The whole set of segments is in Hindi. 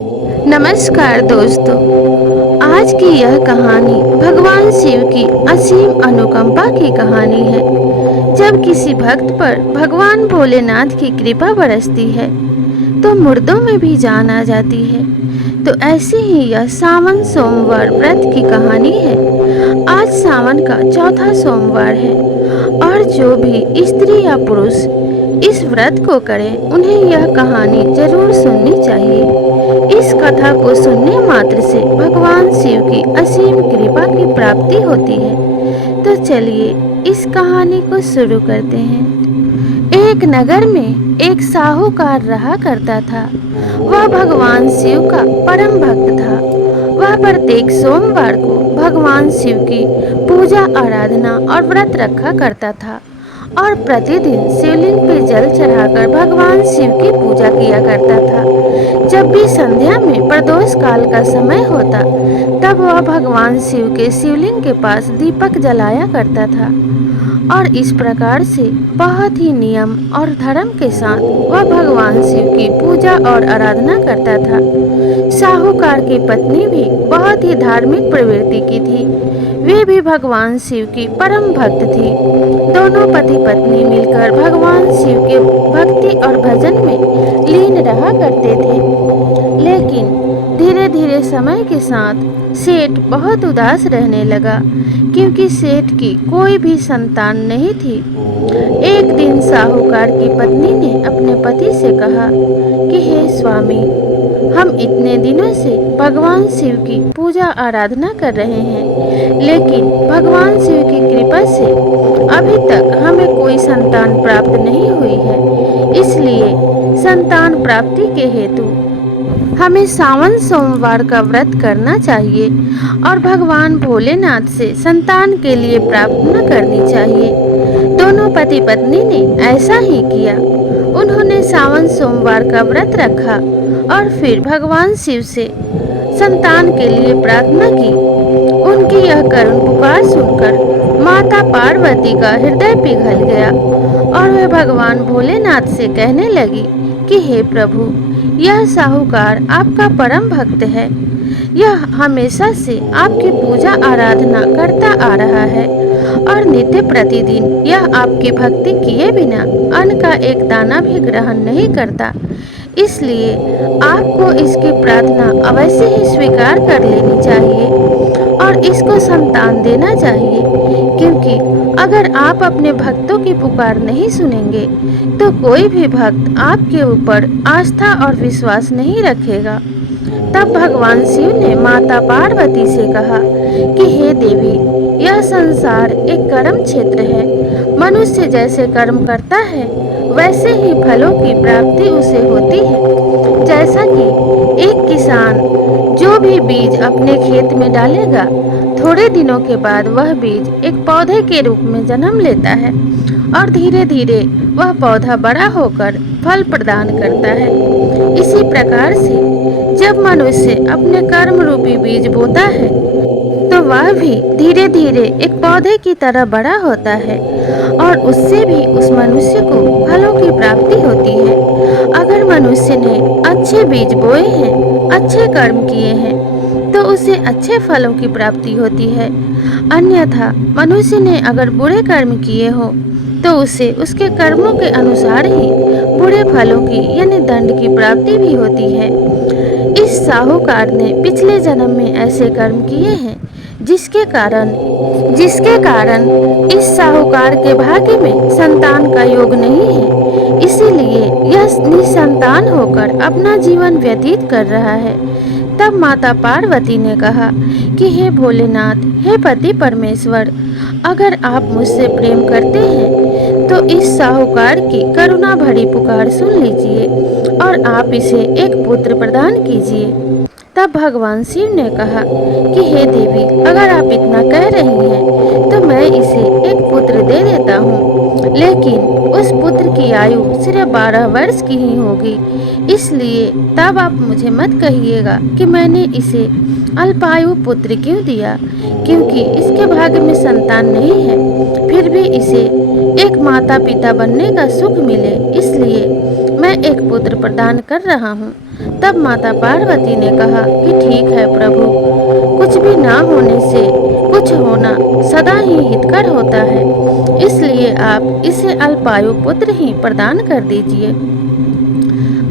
नमस्कार दोस्तों। आज की यह कहानी भगवान शिव की असीम अनुकंपा की कहानी है। जब किसी भक्त पर भगवान भोलेनाथ की कृपा बरसती है तो मुर्दों में भी जान आ जाती है। तो ऐसी ही यह सावन सोमवार व्रत की कहानी है। आज सावन का चौथा सोमवार है और जो भी स्त्री या पुरुष इस व्रत को करें उन्हें यह कहानी जरूर सुननी चाहिए। इस कथा को सुनने मात्र से भगवान शिव की असीम कृपा की प्राप्ति होती है। तो चलिए इस कहानी को शुरू करते हैं। एक नगर में एक साहूकार रहा करता था। वह भगवान शिव का परम भक्त था। वह प्रत्येक सोमवार को भगवान शिव की पूजा आराधना और व्रत रखा करता था और प्रतिदिन शिवलिंग पर जल चढ़ाकर भगवान शिव की पूजा किया करता था। जब भी संध्या में प्रदोष काल का समय होता तब वह भगवान शिव के शिवलिंग के पास दीपक जलाया करता था और इस प्रकार से बहुत ही नियम और धर्म के साथ वह भगवान शिव की पूजा और आराधना करता था। साहूकार की पत्नी भी बहुत ही धार्मिक प्रवृत्ति की थी। वे भी भगवान शिव की परम भक्त थी। दोनों पति पत्नी मिलकर भगवान शिव के भक्ति और भजन में लीन रहा करते थे। लेकिन धीरे धीरे समय के साथ सेठ बहुत उदास रहने लगा क्योंकि सेठ की कोई भी संतान नहीं थी। एक दिन साहूकार की पत्नी ने अपने पति से कहा कि हे स्वामी, हम इतने दिनों से भगवान शिव की पूजा आराधना कर रहे हैं, लेकिन भगवान शिव की कृपा से अभी तक हमें कोई संतान प्राप्त नहीं हुई है। इसलिए संतान प्राप्ति के हेतु हमें सावन सोमवार का व्रत करना चाहिए और भगवान भोलेनाथ से संतान के लिए प्रार्थना करनी चाहिए। दोनों पति पत्नी ने ऐसा ही किया। उन्होंने सावन सोमवार का व्रत रखा और फिर भगवान शिव से संतान के लिए प्रार्थना की। उनकी यह करुण पुकार सुनकर माता पार्वती का हृदय पिघल गया और वे भगवान भोलेनाथ से कहने लगी कि हे प्रभु, यह साहूकार आपका परम भक्त है। यह हमेशा से आपकी पूजा आराधना करता आ रहा है और नित्य प्रतिदिन यह आपकी भक्ति किए बिना अन्न का एक दाना भी ग्रहण नहीं करता। इसलिए आपको इसकी प्रार्थना अवश्य ही स्वीकार कर लेनी चाहिए और इसको संतान देना चाहिए, क्योंकि अगर आप अपने भक्तों की पुकार नहीं सुनेंगे तो कोई भी भक्त आपके ऊपर आस्था और विश्वास नहीं रखेगा। तब भगवान शिव ने माता पार्वती से कहा कि हे देवी, यह संसार एक कर्म क्षेत्र है। मनुष्य जैसे कर्म करता है वैसे ही फलों की प्राप्ति उसे होती है। जैसा कि एक किसान जो भी बीज अपने खेत में डालेगा, थोड़े दिनों के बाद वह बीज एक पौधे के रूप में जन्म लेता है और धीरे धीरे वह पौधा बड़ा होकर फल प्रदान करता है। इसी प्रकार से जब मनुष्य अपने कर्म रूपी बीज बोता है तो वह भी धीरे धीरे एक पौधे की तरह बड़ा होता है और उससे भी उस मनुष्य को फलों की प्राप्ति होती है। अगर मनुष्य ने अच्छे बीज बोए हैं, अच्छे कर्म किए हैं, तो उसे अच्छे फलों की प्राप्ति होती है। अन्यथा मनुष्य ने अगर बुरे कर्म किए हो तो उसे उसके कर्मों के अनुसार ही बुरे फलों की यानी दंड की प्राप्ति भी होती है। इस साहूकार ने पिछले जन्म में ऐसे कर्म किए हैं जिसके कारण इस साहूकार के भाग्य में संतान का योग नहीं है। इसीलिए यह निसंतान होकर अपना जीवन व्यतीत कर रहा है। तब माता पार्वती ने कहा कि हे भोलेनाथ, हे पति परमेश्वर, अगर आप मुझसे प्रेम करते हैं तो इस साहूकार की करुणा भरी पुकार सुन लीजिए और आप इसे एक पुत्र प्रदान कीजिए। तब भगवान शिव ने कहा कि हे देवी, अगर आप इतना कह रही हैं तो मैं इसे एक पुत्र दे देता हूँ, लेकिन उस पुत्र की आयु सिर्फ 12 वर्ष की ही होगी। इसलिए तब आप मुझे मत कहिएगा कि मैंने इसे अल्पायु पुत्र क्यों दिया, क्योंकि इसके भाग्य में संतान नहीं है। फिर भी इसे एक माता पिता बनने का सुख मिले, इसलिए मैं एक पुत्र प्रदान कर रहा हूँ। तब माता पार्वती ने कहा कि ठीक है प्रभु, कुछ भी ना होने से कुछ होना सदा ही हितकर होता है, इसलिए आप इसे अल्पायु पुत्र ही प्रदान कर दीजिए।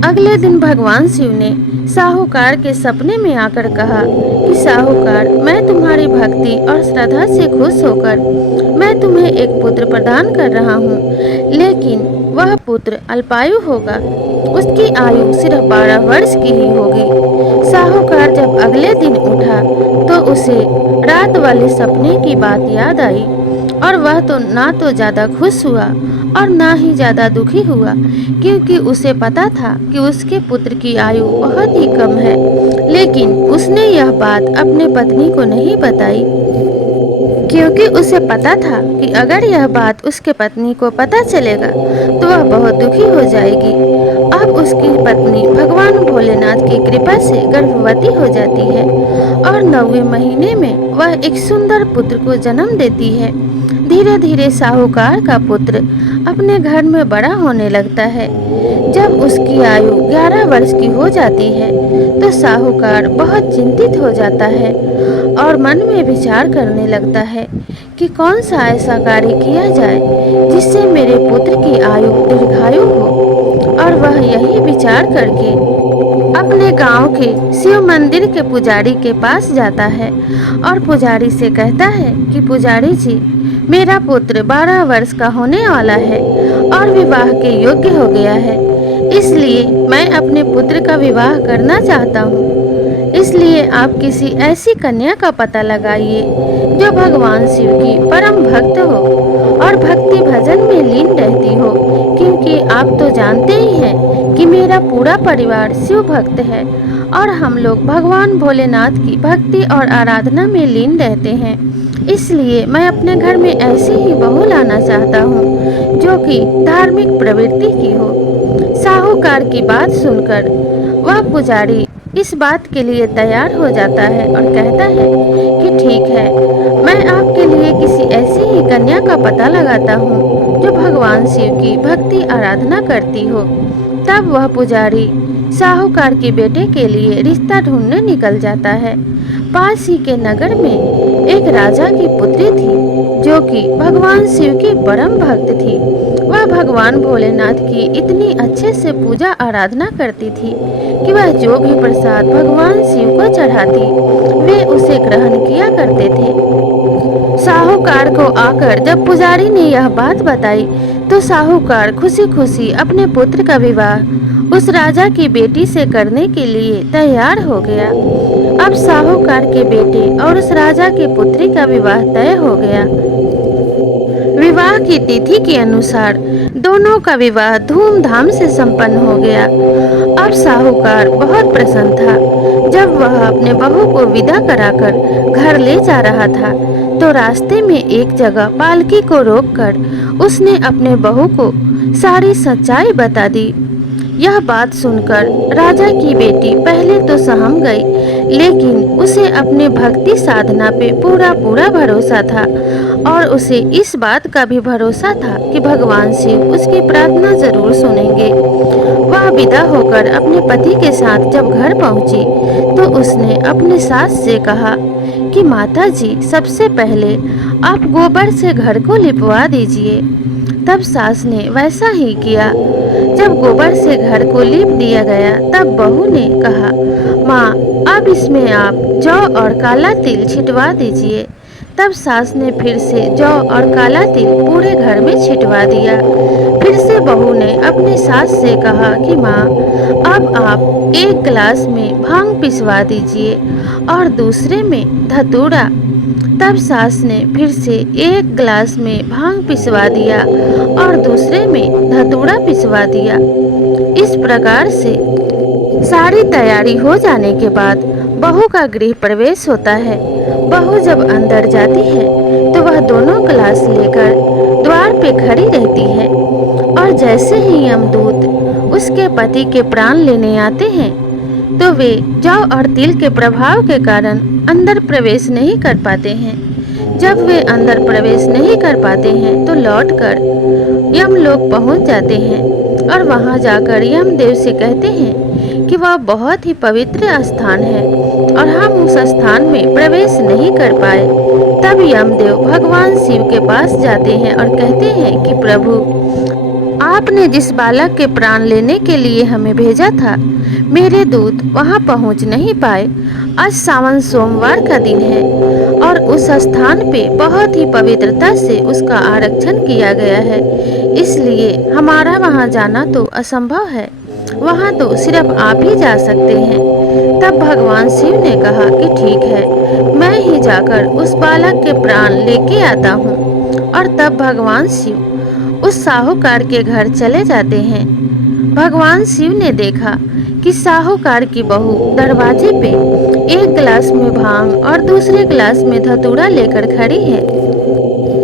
अगले दिन भगवान शिव ने साहूकार के सपने में आकर कहा कि साहूकार, मैं तुम्हारी भक्ति और श्रद्धा से खुश होकर मैं तुम्हें एक पुत्र प्रदान कर रहा हूँ, लेकिन वह पुत्र अल्पायु होगा, उसकी आयु सिर्फ 12 वर्ष की ही होगी। साहूकार जब अगले दिन उठा तो उसे रात वाले सपने की बात याद आई और वह तो ना तो ज़्यादा खुश हुआ और ना ही ज़्यादा दुखी हुआ, क्योंकि उसे पता था कि उसके पुत्र की आयु बहुत ही कम है। लेकिन उसने यह बात अपने पत्नी को नहीं बताई, क्योंकि उसे पता था कि अगर यह बात उसके पत्नी को पता चलेगा तो वह बहुत दुखी हो जाएगी। अब उसकी पत्नी भगवान भोलेनाथ की कृपा से गर्भवती हो जाती है और 9वें महीने में वह एक सुंदर पुत्र को जन्म देती है। धीरे धीरे साहूकार का पुत्र अपने घर में बड़ा होने लगता है। जब उसकी आयु 11 वर्ष की हो जाती है तो साहूकार बहुत चिंतित हो जाता है और मन में विचार करने लगता है कि कौन सा ऐसा कार्य किया जाए जिससे मेरे पुत्र की आयु दीर्घायु हो। और वह यही विचार करके अपने गांव के शिव मंदिर के पुजारी के पास जाता है और पुजारी से कहता है कि पुजारी जी, मेरा पुत्र 12 वर्ष का होने वाला है और विवाह के योग्य हो गया है, इसलिए मैं अपने पुत्र का विवाह करना चाहता हूँ। इसलिए आप किसी ऐसी कन्या का पता लगाइए जो भगवान शिव की परम भक्त हो और भक्ति भजन में लीन रहती हो, क्योंकि आप तो जानते ही हैं कि मेरा पूरा परिवार शिव भक्त है और हम लोग भगवान भोलेनाथ की भक्ति और आराधना में लीन रहते हैं। इसलिए मैं अपने घर में ऐसी ही बहू लाना चाहता हूँ जो कि धार्मिक प्रवृत्ति की हो। साहूकार की बात सुनकर वह पुजारी इस बात के लिए तैयार हो जाता है और कहता है कि ठीक है, मैं आपके लिए किसी ऐसी ही कन्या का पता लगाता हूँ जो भगवान शिव की भक्ति आराधना करती हो। तब वह पुजारी साहूकार के बेटे के लिए रिश्ता ढूंढने निकल जाता है। पास ही के नगर में एक राजा की पुत्री थी जो कि भगवान शिव की परम भक्त थी। वह भगवान भोलेनाथ की इतनी अच्छे से पूजा आराधना करती थी कि वह जो भी प्रसाद भगवान शिव को चढ़ाती वे उसे ग्रहण किया करते थे। साहूकार को आकर जब पुजारी ने यह बात बताई तो साहूकार खुशी खुशी अपने पुत्र का विवाह उस राजा की बेटी से करने के लिए तैयार हो गया। अब साहूकार के बेटे और उस राजा के पुत्री का विवाह तय हो गया। विवाह की तिथि के अनुसार दोनों का विवाह धूमधाम से संपन्न हो गया। अब साहूकार बहुत प्रसन्न था। जब वह अपने बहू को विदा कराकर घर ले जा रहा था तो रास्ते में एक जगह पालकी को रोककर उसने अपने बहू को सारी सच्चाई बता दी। यह बात सुनकर राजा की बेटी पहले तो सहम गई, लेकिन उसे अपने भक्ति साधना पे पूरा भरोसा था और उसे इस बात का भी भरोसा था कि भगवान शिव उसकी प्रार्थना जरूर सुनेंगे। वह विदा होकर अपने पति के साथ जब घर पहुंची तो उसने अपनी सास से कहा कि माता जी, सबसे पहले आप गोबर से घर को लिपवा दीजिए। तब सास ने वैसा ही किया। जब गोबर से घर को लीप दिया गया तब बहू ने कहा, माँ, अब इसमें आप जौ और काला तिल छिटवा दीजिए। तब सास ने फिर से जौ और काला तिल पूरे घर में छिटवा दिया। फिर से बहू ने अपनी सास से कहा कि माँ, अब आप एक गिलास में भांग पिसवा दीजिए और दूसरे में धतूरा। तब सास ने फिर से एक गिलास में भांग पिसवा दिया और दूसरे में धतूरा पिसवा दिया। इस प्रकार से सारी तैयारी हो जाने के बाद बहू का गृह प्रवेश होता है। बहू जब अंदर जाती है तो वह दोनों गिलास लेकर द्वार पे खड़ी रहती है और जैसे ही यमदूत उसके पति के प्राण लेने आते हैं तो वे जौ और तिल के प्रभाव के कारण अंदर प्रवेश नहीं कर पाते हैं। जब वे अंदर प्रवेश नहीं कर पाते हैं तो लौटकर यम लोग पहुंच जाते हैं। और वहां जाकर यमदेव से कहते हैं कि वह बहुत ही पवित्र स्थान है और हम उस स्थान में प्रवेश नहीं कर पाए। तब यमदेव भगवान शिव के पास जाते हैं और कहते हैं कि प्रभु, आपने जिस बालक के प्राण लेने के लिए हमें भेजा था, मेरे दूत वहां पहुंच नहीं पाए। आज सावन सोमवार का दिन है और उस स्थान पे बहुत ही पवित्रता से उसका आरक्षण किया गया है, इसलिए हमारा वहां जाना तो असंभव है। वहां तो सिर्फ आप ही जा सकते हैं। तब भगवान शिव ने कहा कि ठीक है, मैं ही जाकर उस बालक के प्राण लेके आता हूँ। और तब भगवान शिव उस साहूकार के घर चले जाते हैं। भगवान शिव ने देखा कि साहूकार की बहू दरवाजे पे एक गिलास में भांग और दूसरे गिलास में धतूरा लेकर खड़ी है।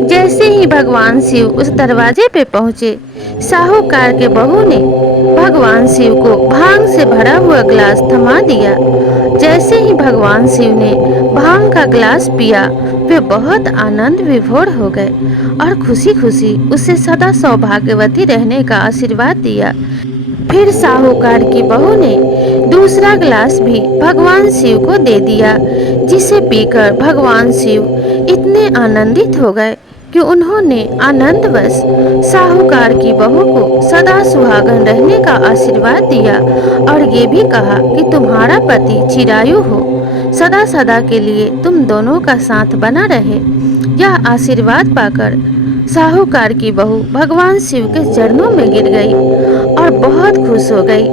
जैसे ही भगवान शिव उस दरवाजे पे पहुंचे, साहूकार के बहू ने भगवान शिव को भांग से भरा हुआ गिलास थमा दिया। जैसे ही भगवान शिव ने भांग का गिलास पिया, वे बहुत आनंद विभोर हो गए और खुशी खुशी उसे सदा सौभाग्यवती रहने का आशीर्वाद दिया। फिर साहूकार की बहू ने दूसरा गिलास भी भगवान शिव को दे दिया, जिसे पीकर भगवान शिव इतने आनंदित हो गए कि उन्होंने आनंदवश साहूकार की बहू को सदा सुहागन रहने का आशीर्वाद दिया और ये भी कहा कि तुम्हारा पति चिरायु हो, सदा सदा के लिए तुम दोनों का साथ बना रहे। यह आशीर्वाद पाकर साहूकार की बहू भगवान शिव के चरणों में गिर गई और बहुत खुश हो गई।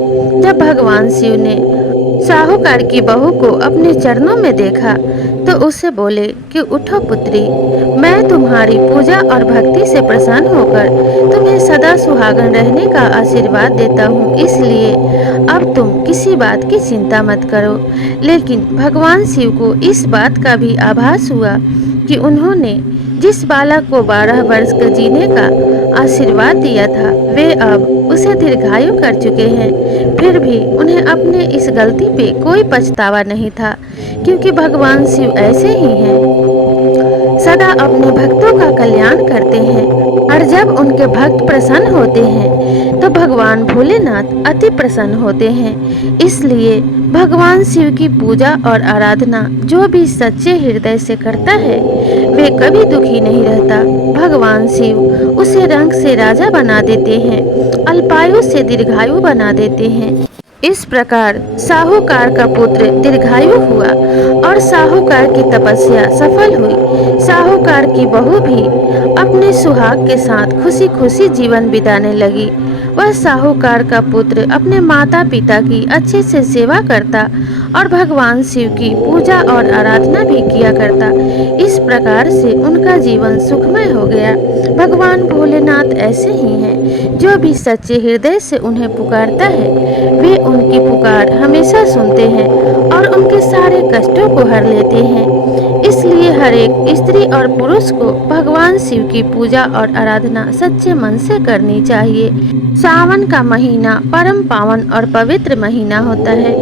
जब भगवान शिव ने साहूकार की बहू को अपने चरणों में देखा तो उसे बोले कि उठो पुत्री, मैं तुम्हारी पूजा और भक्ति से प्रसन्न होकर तुम्हें सदा सुहागन रहने का आशीर्वाद देता हूँ, इसलिए अब तुम किसी बात की चिंता मत करो। लेकिन भगवान शिव को इस बात का भी आभास हुआ कि उन्होंने जिस बालक को 12 वर्ष का जीने का आशीर्वाद दिया था, वे अब उसे दीर्घायु कर चुके हैं। फिर भी उन्हें अपने इस गलती पे कोई पछतावा नहीं था, क्योंकि भगवान शिव ऐसे ही हैं, सदा अपने भक्तों का कल्याण करते हैं और जब उनके भक्त प्रसन्न होते हैं तो भगवान भोलेनाथ अति प्रसन्न होते हैं। इसलिए भगवान शिव की पूजा और आराधना जो भी सच्चे हृदय से करता है, वे कभी दुखी नहीं रहता। भगवान शिव उसे रंग से राजा बना देते हैं, अल्पायु से दीर्घायु बना देते हैं। इस प्रकार साहूकार का पुत्र दीर्घायु हुआ और साहूकार की तपस्या सफल हुई। साहूकार की बहू भी अपने सुहाग के साथ खुशी खुशी जीवन बिताने लगी। वह साहूकार का पुत्र अपने माता पिता की अच्छे से सेवा करता और भगवान शिव की पूजा और आराधना भी किया करता। इस प्रकार से उनका जीवन सुखमय हो गया। भगवान भोलेनाथ ऐसे ही हैं, जो भी सच्चे हृदय से उन्हें पुकारता है, वे उनकी पुकार हमेशा सुनते हैं और उनके सारे कष्टों को हर लेते हैं। इसलिए हर एक स्त्री और पुरुष को भगवान शिव की पूजा और आराधना सच्चे मन से करनी चाहिए। सावन का महीना परम पावन और पवित्र महीना होता है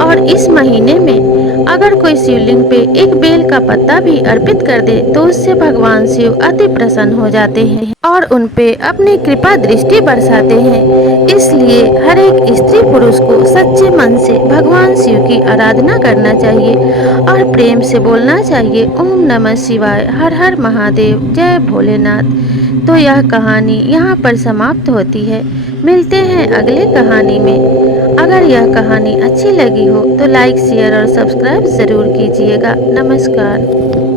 और इस महीने में अगर कोई शिवलिंग पे एक बेल का पत्ता भी अर्पित कर दे तो उससे भगवान शिव अति प्रसन्न हो जाते हैं और उन पे अपनी कृपा दृष्टि बरसाते हैं। इसलिए हर एक स्त्री पुरुष को सच्चे मन से भगवान शिव की आराधना करना चाहिए और प्रेम से बोलना चाहिए, ओम नमः शिवाय, हर हर महादेव, जय भोलेनाथ। तो यह कहानी यहाँ पर समाप्त होती है। मिलते हैं अगले कहानी में। अगर यह कहानी अच्छी लगी हो तो लाइक, शेयर और सब्सक्राइब ज़रूर कीजिएगा। नमस्कार।